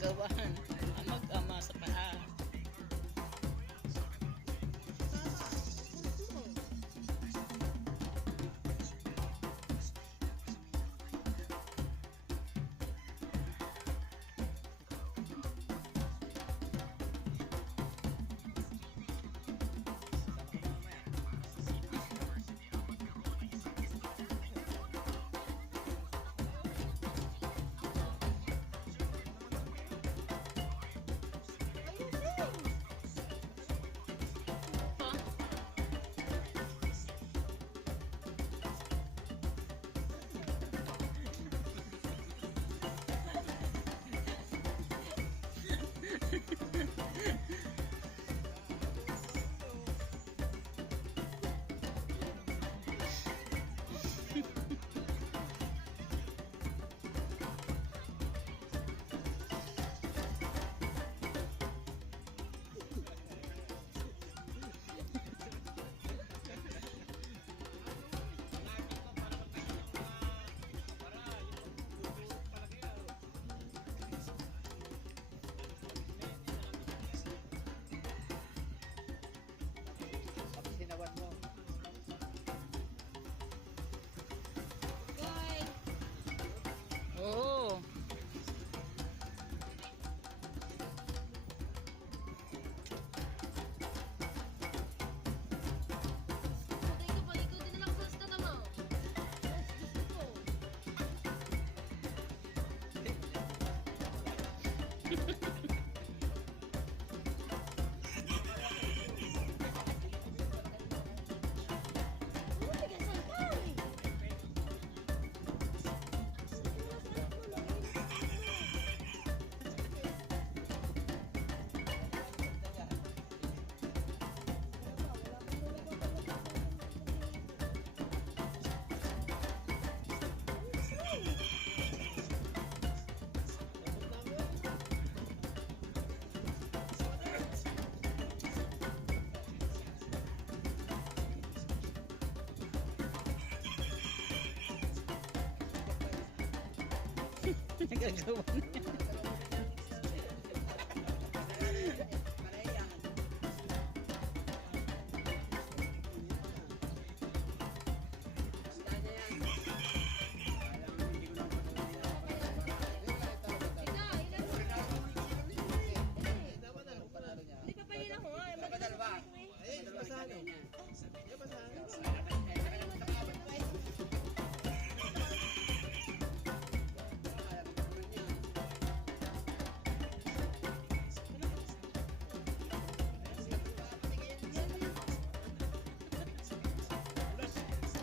Gagawan. Ang mag-ama sa paa. Oo. Gagawan.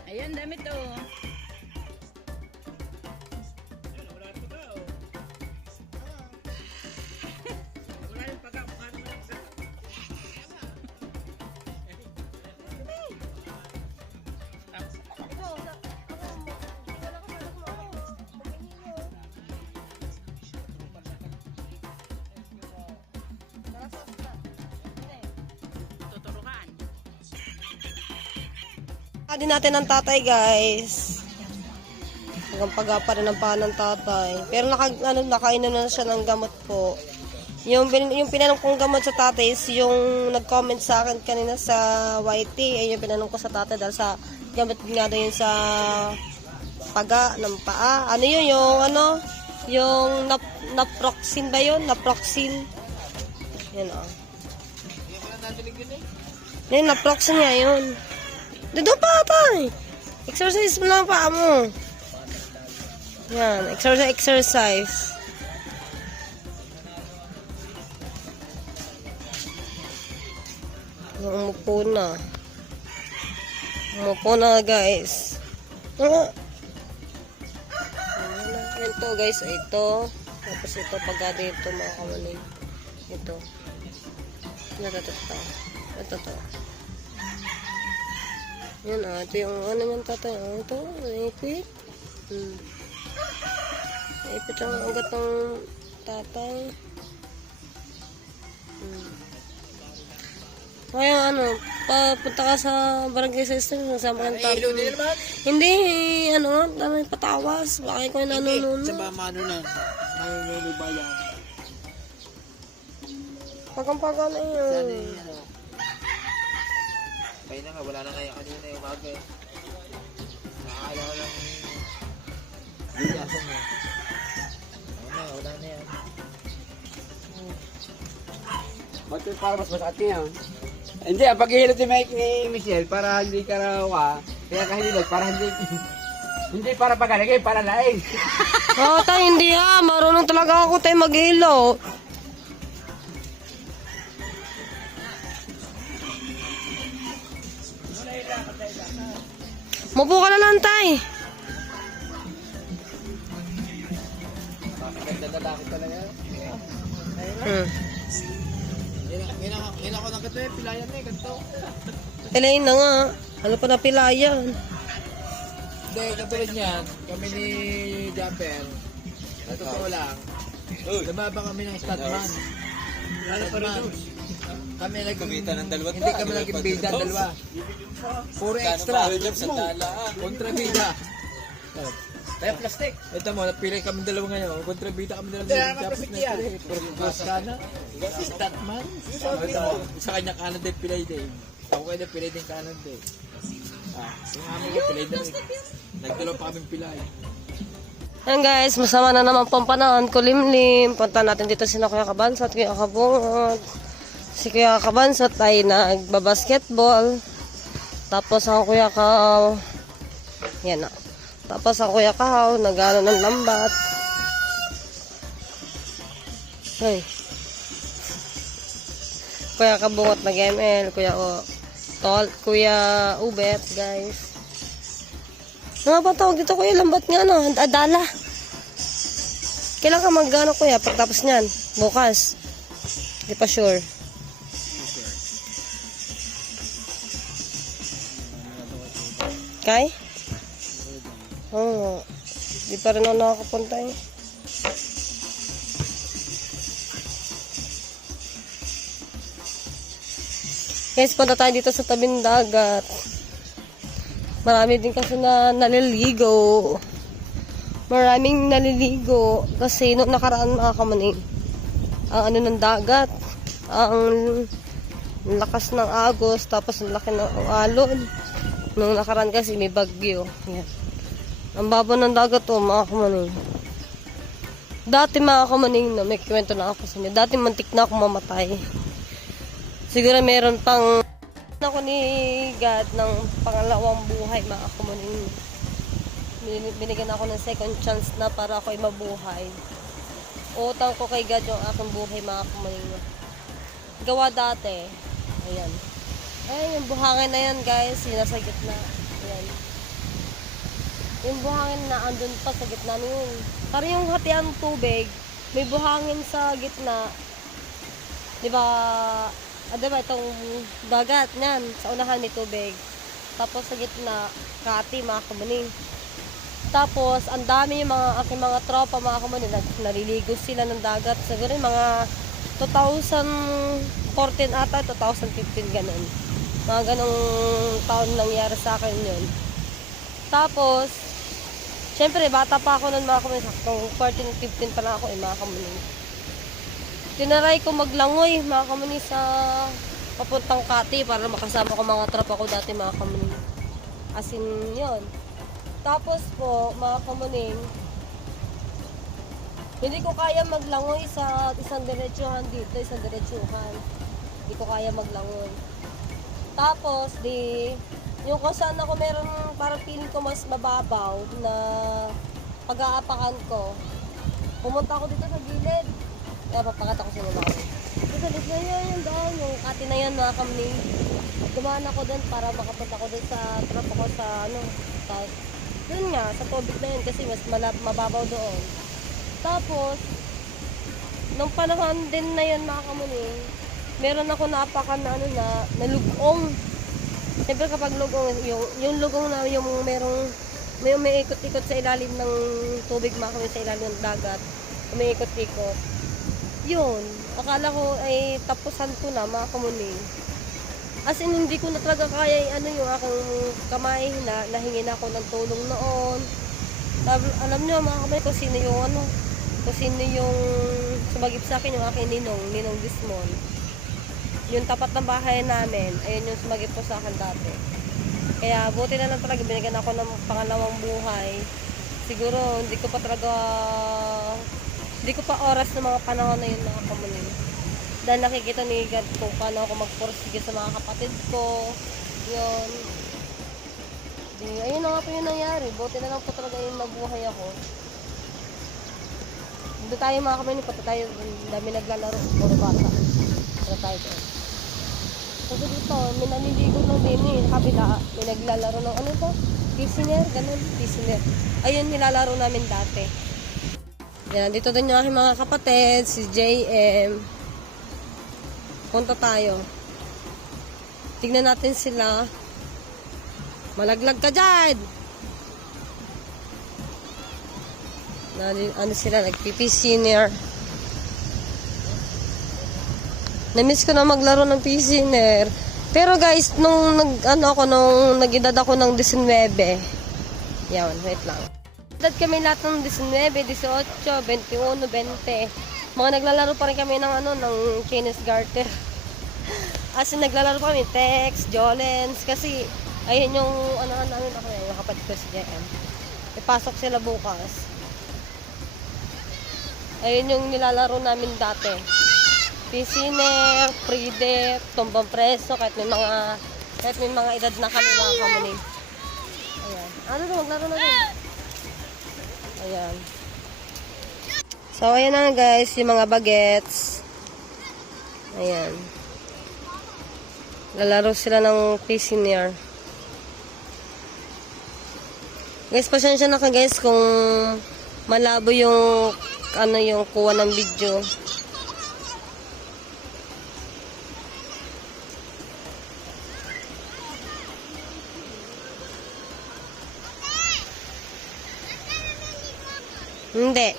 Ayan, damit to. Din natin ang tatay, guys. Hanggang pagapa rin ang paa ng tatay. Pero nakainom na siya ng gamot po. Yung pinanong kong gamot sa tatay is yung nag-comment sa akin kanina sa YT. Ay yung pinanong ko sa tatay dahil sa gamot nga daw yun sa paga ng paa. Ano yun? Yung naproxen ba yun? Naproxen. Yan o. Yan, naproxen nga yun. Dito pa, tay. Exercise mo lang pa mo. Yan, exercise. Umupo na. Umupo na, guys. Yan to, guys. Ito. Tapos ito, pagka dito, mga kamanin. Ito. Ito to. Yan ito yung ano yung tatay. Ito, naipit. Naipit ang ugat ng tatay. Kaya papunta ka sa barangay system, nasama ka ng tatay. Hindi, patawas. Baka ikaw yung nanununo. Sa ba, na? Nanununo ba yan? Pagang-paga na yan. Sana ano. Kaya na nga, wala na kayo kanina yung umaga eh. Nakakala ko lang bigasan mo. Wala na yan. Ba't para mas masakit niya? Hindi, ang paghihilot ni Mike ni Michelle para hindi ka raw kaya kahilot para hindi hindi para pagalagay, para laing. Oo, tay, hindi ha. Marunong talaga ako tayo mag-hilo. Mupo ka na lang, tay. Nakakaganda talaga. Yan ako ng gato eh, pilayan na eh, ganito. Pilayin na nga. Ano pa na pilayan? Hindi, katulad niyan, kami ni Jumper, sa totoo lang, lumaba kami ng statman. Statman. Kami nagkabita ng dalawa. Hindi kami nagkabita ng dalawa. Puro extra. Kontrabida. Tayo plastic. Ito mo, napili kami dalawa ngayon. Kontrabida kami dalawa. Kaya nga plastic yan. Plus ka na. Statman. Ito mo, sa kanya kanan din pilay din. Ako kayo na pilay din kanan din. Yung amin ko pilay din. Nagdalaw pa kaming pilay. Ayan guys, masama na naman pang panahon. Kulimlim. Punta natin dito si Kuya Kabansat, Kuya Kabungad. Si Kuya Kabansat ay nagbabasketball. Tapos ang Kuya Kaw, yan na. Tapos ang Kuya Kaw, nag-ano ng lambat. Ay. Kuya Kabungot nag-ML, Kuya Ubet, guys. Ano ba tawag dito, Kuya? Lambat nga, no? Adala. Kailan ka mag-ano, Kuya? Pagtapos niyan? Bukas? Di pa sure. Kay? Oo. Di pa rin ako nakakapunta eh. Guys, punta tayo dito sa tabing dagat. Marami din kasi na naliligo. Maraming naliligo. Kasi noong nakaraan mga kamaning, ang ano ng dagat, ang lakas ng agos, tapos ang laki ng alon. Noong nakaraan kasi may bagyo. Yan. Ang baba ng dagat to, mga kamaning. Dati mga kamaning, no, may kwento na ako sa inyo. Dati mantik na ako mamatay. Siguro meron pang ako ni God ng pangalawang buhay, mga kamaning. Binigyan ako ng second chance na para ako'y mabuhay. Utang ko kay God yung aking buhay, mga kamaning. Gawa dati. Ayan. Ayan, yung buhangin na yan, guys. Yung nasa gitna. Ayan. Yung buhangin na andun pa sa gitna na yun. Para yung hatian tubig, may buhangin sa gitna. Diba? Diba itong dagat niyan. Sa unahan may tubig. Tapos sa gitna, kati, mga kamaning. Tapos, ang dami yung aking mga tropa, mga kamaning. Naliligo sila ng dagat. Siguro yung mga 2014 ata, 2015 ganun. Mga ganong taon nangyari sa akin yun. Tapos, syempre, bata pa ako nun, mga kamaning. Kung 14, 15 pa lang ako, mga kamaning. Tinaray ko maglangoy, mga kamaning, sa papuntang Kati para makasama ko mga tropa ko dati, mga kamaning. As in, yun. Tapos po, mga kamaning, hindi ko kaya maglangoy sa isang diretsuhan dito, isang diretsuhan. Hindi ko kaya maglangoy. Tapos, yung kung saan ako meron, parang feeling ko mas mababaw na pag-aapakan ko. Pumunta ako dito sa gilid. Kaya papakat ako sa lalaki. Dito sa gilid na yan, yung daan, yung Kati na yan, mga kamaning. Dumaan ako doon para makapunta ako doon sa tropa ko sa, doon nga, sa tubig na yun kasi mas mababaw doon. Tapos, nung panahon din na yun, mga kamaning, meron ako naapakan na na lugong. Siyempre kapag lugong, yung lugong na yung merong, may ikot-ikot sa ilalim ng tubig, mga kamaning, sa ilalim ng dagat. May ikot-ikot. Yun, akala ko ay tapusan ko na, mga kamaning. As in, hindi ko na talaga kaya yung aking kamay na nahingi na ako ng tulong noon. Alam niyo, mga kamay, kung sino yung sumagip sa akin, yung aking ninong Dismon. yung tapat ng bahay namin, ayun yung sumagip po sa akin dati. Kaya buti na lang talaga, binigyan ako ng pangalawang buhay. Siguro, hindi ko pa oras ng mga panahon na yun mga kamunin. Dahil nakikita ni God kung paano ako magpursige sa mga kapatid ko. Yun. Ayun na nga po yung nangyari. Buti na lang po talaga yung nabuhay ako. Dito tayo mga kamunin, pati tayo, dami naglalaro, puro bata. Para tayo doon. Kasi dito, may naliligo lang din eh. Kabila, may naglalaro ng ano to? Pisciner, ganun, pisciner. Ayun, nilalaro namin dati. Yan, dito din yung aking mga kapatid, si JM. Punta tayo. Tignan natin sila. Malaglag ka dyan! Ano sila, nagpipisciner. Namiss ko na maglaro ng pisciner. Pero guys, nung nag-edad ako ng 19. Yan, wait lang. Edad kami lahat ng 19, 18, 21, 20. Mga naglalaro pa rin kami ng ng Chinese garter. As in, naglalaro pa kami, Tex, Jolens, kasi ayun yung namin ako yung kapatid ko si JM. Ipasok sila bukas. Ayun yung nilalaro namin dati. Pisciner, pre-dep, tumbang preso, kahit may mga edad na kami mga kamuning. Ayan. Maglaro na rin. Ayan. So, ayan na guys, yung mga bagets. Ayan. Lalaro sila ng pisciner. Guys, pasensya na ka guys kung malabo yung yung kuha ng video. Hindi.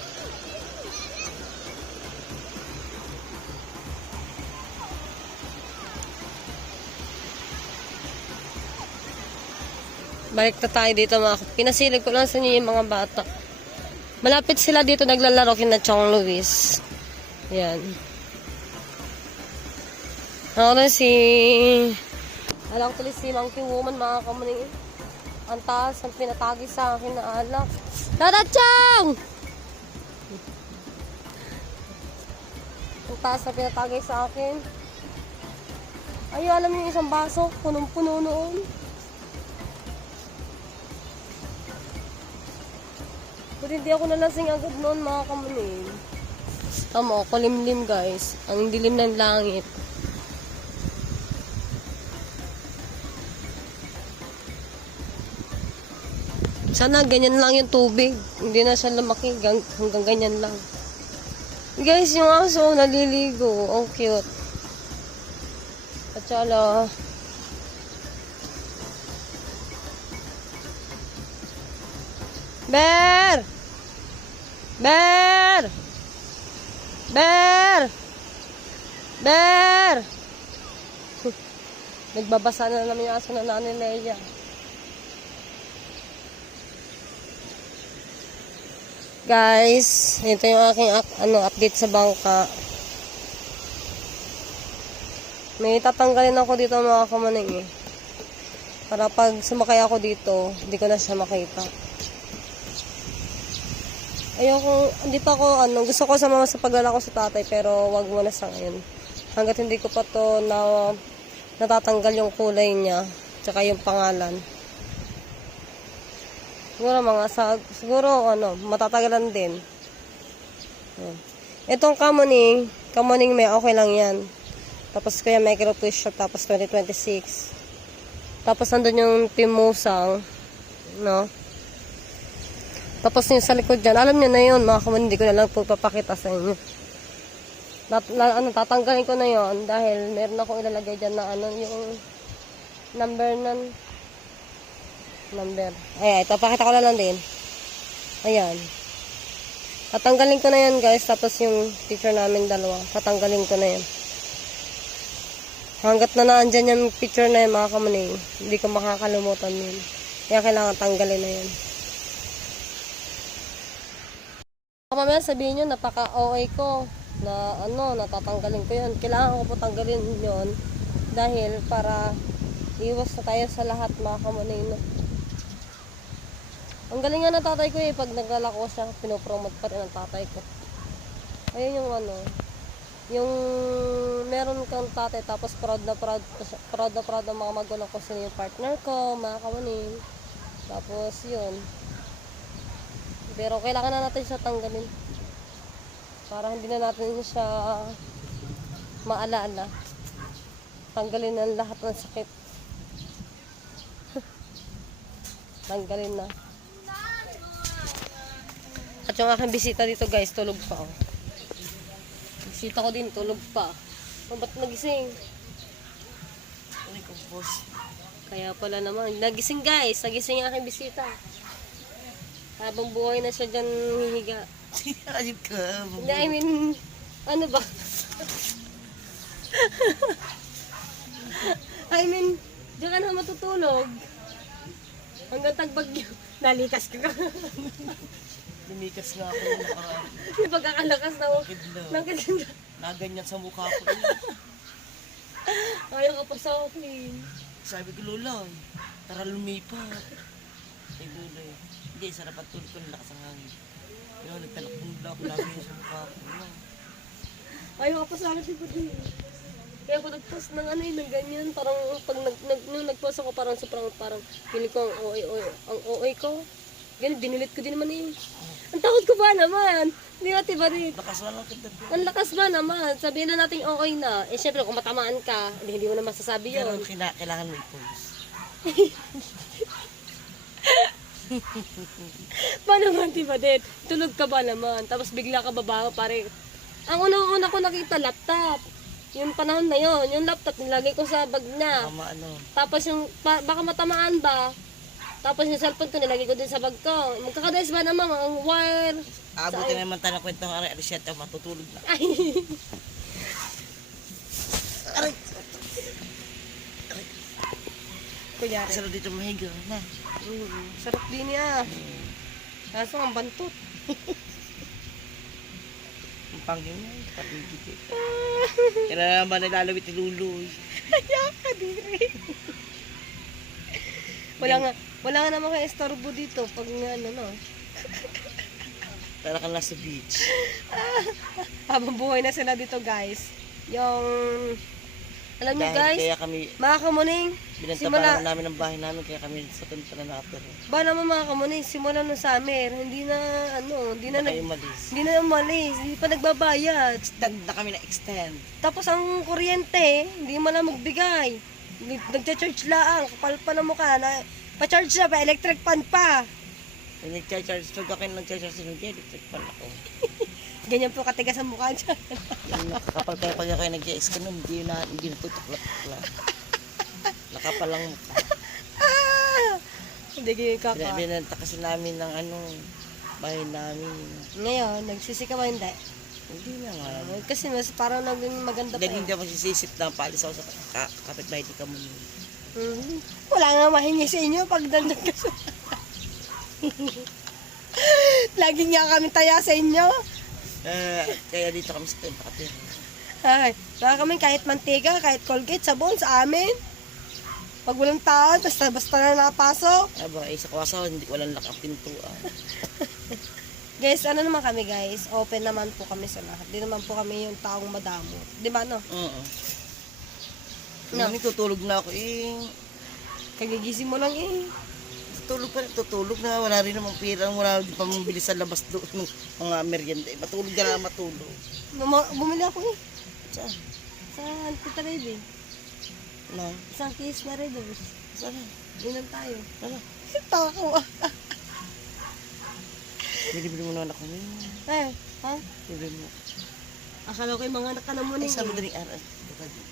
Balik na tayo dito mga. Pinasilip ko lang sa inyo yung mga bata. Malapit sila dito naglalaro kina Chong Luis. Yan. Ako na alam ko tuloy si Monkey Woman mga kamuning. Ang taas ang pinatagi sa akin na alak. Tata Chong! Ang taas na pinatagay sa akin. Ay, alam niyo yung isang baso, punong-puno noon. Pero hindi ako nalasing agad noon mga kamunin. Tama, kulimlim guys. Ang dilim ng langit. Sana ganyan lang yung tubig. Hindi na siya lumaki hanggang ganyan lang. Guys, yung aso naliligo. Ang cute. At sala. Bear! Bear! Bear! Bear! Nagbabasa na naman yung aso na Nanay Leia. Guys, ito yung aking update sa bangka. May tatanggalin ako dito mga kamaning eh. Para pag sumakay ako dito, hindi ko na siya makita. Hindi pa ako, gusto ko sama sa paglalako sa tatay, pero wag muna sa ngayon. Hanggat hindi ko pa to natatanggal yung kulay niya, tsaka yung pangalan. Siguro matatagalan din. Itong kamuning may okay lang yan. Tapos Kuya Micro Push Shop, tapos 2026. Tapos nandun yung Timusang, no? Tapos yung sa likod dyan, alam nyo na yun, mga kamuning, hindi ko na lang po papakita sa inyo. Tatanggalin ko na yun dahil meron akong ilalagay dyan na yung number Ayan, ito, pakita ko na lang din. Ayan. Tatanggalin ko na yan guys, tapos yung picture namin dalawa, tatanggalin ko na yan. Hanggat na naandyan yung picture na yan mga kamuning, hindi ko makakalimutan yun. Kaya kailangan tanggalin na yan. Mamaya sabihin nyo, napaka-OA ko. na natatanggalin ko yun. Kailangan ko po tanggalin yun dahil para iwas na tayo sa lahat mga kamunay na. Ang galing nga ng tatay ko pag naglalako siya, pinopromote pa rin ng tatay ko. Ayun yung yung meron kang tatay tapos proud na proud ang mga magulang ko sino yung partner ko, mga kamunin. Tapos yun. Pero kailangan na natin siya tanggalin. Para hindi na natin siya maalaala. Tanggalin ang lahat ng sakit. Tanggalin na. At yung aking bisita dito guys, tulog pa. Oh. Bisita ko din, tulog pa. Oh, ba't nagising? Ay, boss. Kaya pala naman. Nagising guys, nagising ang aking bisita. Habang buhay na siya dyan hihiga. Ayun ka. Hindi, I mean, ano ba? I mean, diyan ka na matutulog. Hanggang tagbagyo. Nalikas ka. Lumikas nga ako ng nakaraan. Yung pagkakalakas na ako. Kidlaw. Naganyan sa mukha ko. Ayaw ka pa sa akin. Sabi ko, Lola, tara lumipat. Ay, Lola, hindi, sarap at tulog ko, lakas ang hangin. Yun, nagtalakbong ako lagi sa mukha ko. Ayaw ka pa sa akin, diba din? Kaya ako nag-post ng ng ganyan. Parang pag nung nag-post ako, parang parang pili ko ang OA ko. Ganun, dinilit ko din naman Ang takot ko ba naman? Hindi natin ba rin? Lakas lang kita. Ang lakas ba naman? Sabihin na natin okay na. Syempre, kung matamaan ka, hindi mo na masasabi Pero yun. kailangan mo i-pulse. Paano naman, diba din? Tulog ka ba naman? Tapos bigla ka babaho, pare. Ang unang-una ko nakita, laptop. Yung panahon na yon, yung laptop nilagay ko sa bag na. Tapos yung, baka matamaan ba? Tapos yung cellphone ko nilagay ko din sa bag ko. Magkakadayas ba naman ang wire? Abutin na naman tayo ng kwento ng Arisyeta, matutulog na. Ay. Aray! Kunyari. Sarap dito mahiga na. Sarap din niya. Kaso ang bantot. Ang pangin na, patigit. Kaya naman nilalawit ni Luloy. Kaya ka din. Wala nga naman kayo estorbo dito pag no. Tara ka na sa beach. Habang buhay na sila dito guys. Yung, alam niyo Dahil guys, kaya kami, mga kamuning, binantabalan namin ang bahay namin, kaya kami sa kanta na nakatira. ba naman mga kamuning, simula nung summer, hindi na Kayo malis. hindi na umalis, hindi pa nagbabayad. Extend na kami na extend. Tapos ang kuryente, hindi mo na magbigay. Nagcha-charge lang, kapal pa na mukha na, pa-charge na pa, electric fan pa. Yung nag-charge, pag ako yung nag-charge sa sinunod, electric pan ako. Ganyan po katigas ang mukha dyan. Yung nakakapal pa pag ako yung nag-i-ex ka nun, hindi na tutok-lakla. Nakapal lang mukha. Hindi ganyan kaka. Binenta kasi namin ng bahay namin. Ngayon, nagsisikaw hindi. Hindi naman. Kasi mas parang naging maganda pa. Dahil hindi ako sisisit na paalis ako sa kapitbahay di ka mo. Wala nga mahingi sa inyo pag dandag ka sa... Lagi nga kami taya sa inyo. Kaya dito kami sa tempo kapir. Ay, saka kami kahit mantika, kahit Colgate, sabon sa amin. Pag walang tao, basta na napasok. Aba, sa kawasaw, walang lakang pintuan. Guys, ano naman kami guys, open naman po kami sa lahat. Di naman po kami yung taong madamo. Di ba no? Oo. No. Tutulog na ako Kagigising mo lang Tutulog na, wala rin namang pira, wala din pa mabili sa labas doon ng mga merienda. Matulog ka na matulog. Bumili ako Saan? sa Tita Rebe. Na? Isang case na rin doon. Saan? Ilan tayo? Ano? Tako. Bili mo naman ako Eh, ha? Bili mo. Akala ko yung mga anak ka na muna. Ay, sa madaling araw.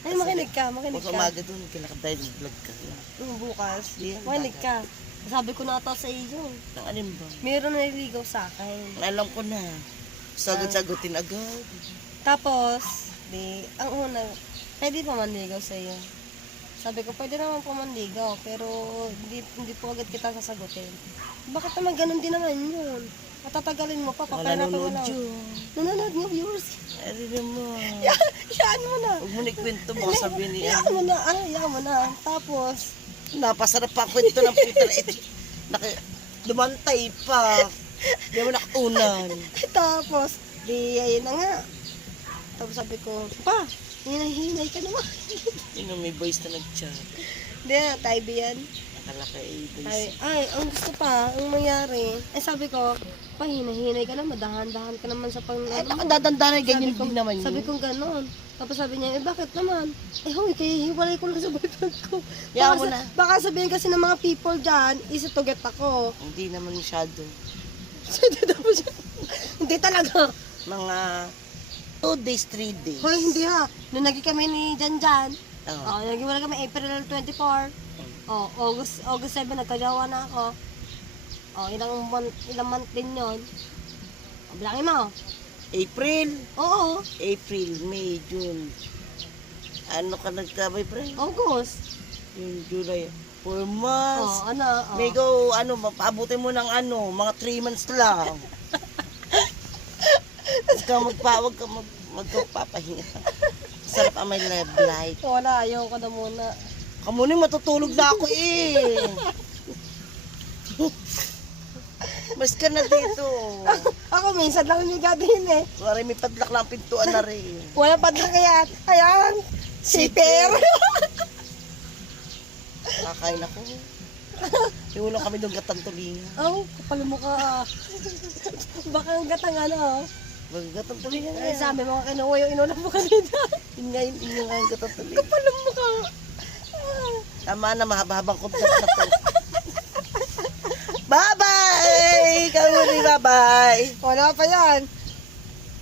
Ay, makinig ka. Kung sa umaga doon, kailangan tayo vlog ka. Bukas. Di yan, Makinig dagat. ka. Sabi ko na ito sa iyo. Ang alin ba? Meron na niligaw sa akin. Alam ko na. Sagot-sagutin agad. Tapos, ang una, pwede pa manligaw sa iyo. Sabi ko, pwede naman po manligaw, pero hindi po agad kita sasagutin. Bakit naman ganun din naman yun? Patatagalin mo pa, Wala papayarapan mo nanonood lang. yun. Nanonood nga viewers. Arinig mo. Yan mo na. Huwag mo na ikwento mo, sabihin niya. Yan mo na, yan mo na. Tapos, Napasarap pa ang kwento ng puta. Dumantay pa. Di mo nakaunan. tapos, di, ayun na nga. Tapos sabi ko, pa, hinahinay ka naman. Yun may voice na nag-chat. Hindi na, Taibi yan. Nakalaki voice. Ay, ang gusto pa, ang mangyari, sabi ko, pa, hinahinay ka naman, dahan-dahan ka naman sa pang... Ay, nakadadanda ganyan Sabi ko, din naman yun. Sabi ko gano'n. Tapos sabi niya, bakit naman? Huy, kaya hiwalay ko lang sa boyfriend ko. Yaw Baka mo na. Baka sabihin kasi ng mga people dyan, easy to get ako. Hindi naman masyado. Hindi talaga. Mga 2 days, 3 days. Hoy, hindi ha. Nung naging kami ni Janjan, Oo. naging wala kami April 24. August 7, nagkajawa na ako. Ilang month din yun. Bilangin mo. April. Oo, April, May, June. Ano ka nagka-boyfriend? August. Yung July. 4 months. May go, paabutin mo ng mga 3 months lang. Huwag ka magpapahinga. Sarap ang may love life. Wala, ayaw ko na muna. Kamunin, matutulog na ako eh. Mas ka na dito. Ako minsan lang umiga din eh. Sorry, may padlak lang ang pintuan na rin. Wala pa din kaya. Ayan. Siper. Kakain ako. Iulang kami doon gatang tulingan. Kapal mo ka. Baka ang gatang Gatang tulingan nga. Ay, sabi mo kinuha yung inulam mo kanina. Yun nga yung gatang tulingan. Kapal mo ka. Tama na, mahaba-habang content na to. Bye-bye! Kamuri, bye-bye! Wala pa yan.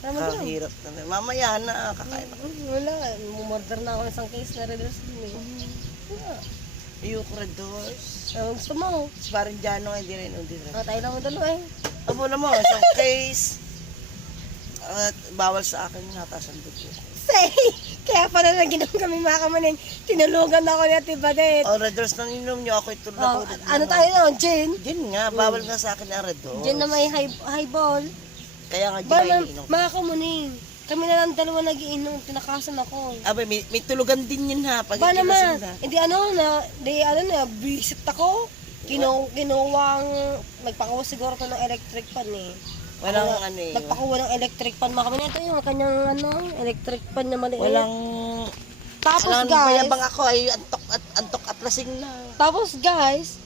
Tama na. Kahirap na. Mamaya na, kakain ako. Wala. Mumorder na ako ng isang case na readers din eh. Wala. Ayoko red doors. Gusto mo? Si parang Jano, hindi rin. Tayo lang mo dalawa eh. Abo na mo, isang case. At bawal sa akin yung natasan dugo. Say! Kaya pala naginom kami mga kamaning. Tinulugan ako ni Ate Badet. O, red doors nang inom nyo, ako ito na tulad. Ano tayo na? Gin? Gin nga, bawal nga sa akin ang red doors. Gin na may highball. Kaya nga, gin Ba, na ininom. mga kamuning. Kami na lang dalawa nagiinom. Tinakasan ako. Abay, may tulugan din yun ha. Pag Ba naman? ikilasing na. Hindi visit ako. Kinuwang, nagpakawa siguro ko ng electric pan eh. Walang Ako, ano eh. Nagpakawa ng electric pan. Mga kami ito yung kanyang electric pan na maliit. Walang... Tapos Alam, guys, mayabang ako ay antok at lasing na. tapos guys,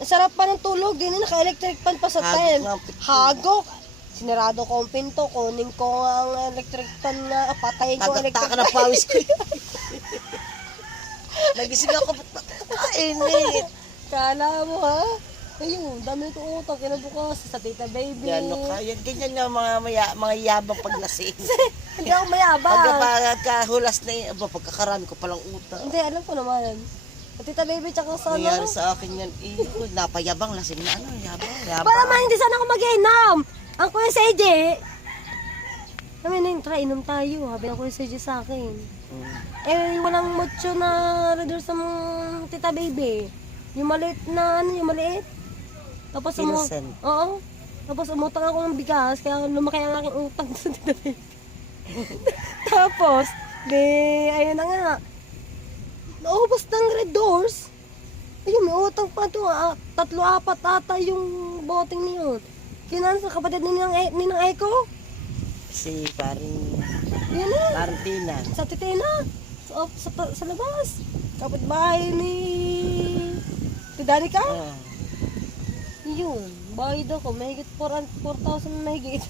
ang sarap pa ng tulog. Din naka-electric pan pa sa Hagok tent. nga ang pinto. Hagok. Sinarado ko ang pinto. Kunin ko ang electric pan na patay ko ang electric Tagakta ka ng pawis ko. Nagising ako, init. Kala mo ha? Ayun, dami ko utang kinabukas sa Tita Baby. Gano ka? Yan, ganyan nga mga yabang paglasing. Hindi ako mayabang. Pagkahulas na yun, pagkakarami ko palang utang. Hindi, alam ko naman. Sa Tita Baby tsaka sa Nangyari sa akin yan, napayabang lasing na yabang. Para man hindi sana ako mag-inom. Ang Kuya CJ. Kami na yun, try, inom tayo. Habi ang Kuya CJ sa akin. Walang mucho na redor sa mong Tita Baby. Yung maliit na, yung maliit. Tapos Innocent. Oo. Tapos umutang ako ng bigas, kaya lumaki ang aking utang sa Tita Baby. Tapos, ayun na nga. Naubos ng red doors. Ayun, may utang pa to. 3-4 ata yung boteng niyon. Kinan sa kapatid ni Ninang Aiko. Si paring Yun na. Tina. Sa Titina. Sa labas. Kapitbahay ni Danica. Yun. Bayad ako. Mahigit 4,000 na mahigit.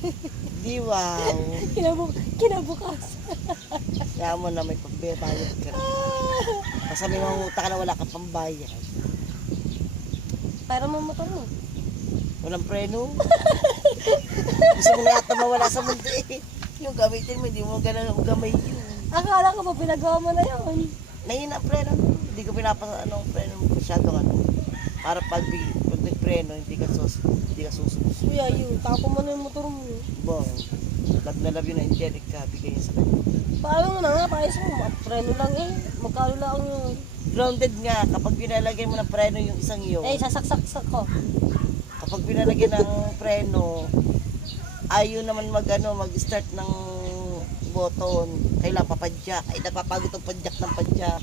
Di wow. Kinabukas. Kaya mo na may pagbayad ka. Kasi may manguta ka na wala kang pambayad. Para mo motor mo. Walang preno. Gusto mo na yata mawala sa mundo eh. Yung gamitin mo, hindi mo ganun gamay yun. Akala ko pa pinagawa mo na yun. Nahin ang preno. Hindi ko pinapasa preno mo masyado para pag nagpreno, hindi ka susunod. Kuya, yun. Tapo mo na yung motor mo. Bong, love na love yun na angelic ka, bigay yun sa kanya. Paano mo na nga, paayos mo. Preno lang eh. Magkano lang yun. Grounded nga, kapag binalagay mo ng preno yung isang iyo, Sasaksak ko. kapag pinalagyan ng preno, ayaw naman mag-start ng button. Kailangan papadyak. Ay, napapagod ang padyak ng padyak.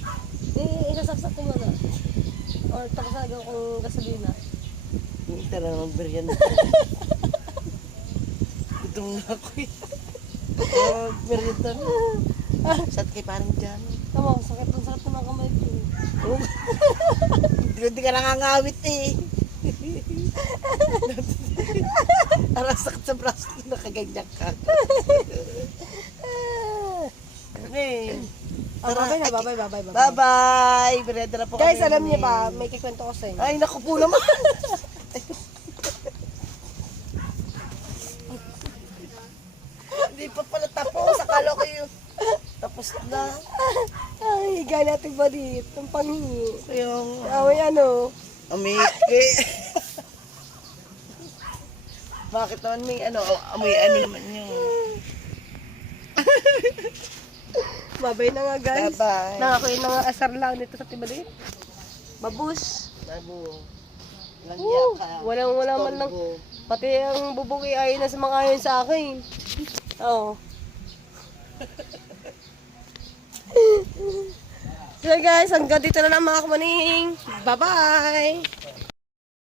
Isasaksak ko muna. Or tapos kung gasolina. Hindi talaga mag-merienda. Gutom na ako eh. Mag-merienda na. Sat kay parang dyan. Tama, sakit ang sarap ng kamay ko. Hindi ka nangangawit eh. Parang sakit sa braso nakaganyak ka. Eh. Babay na, babay. Bye-bye! Merienda na po Guys, kami. alam niyo ba, may kikwento ko sa inyo. Ay, naku po naman. Hindi pa pala tapos. Akala ko yung tapos na. Ay, higa natin ba dito? Ang panghingi. Yung Away ano? amiki. Bakit naman may amoy ano naman yun? Babay na nga guys. Bye-bye. Nakakuha na nga asar lang dito sa Tibalit. Babus. Bago. Langya ka. Walang man lang. Torgo. Pati ang bubog ay ayaw na sa mga ayon sa akin. Oo. So guys, hanggang dito na lang mga kumaning. Bye-bye!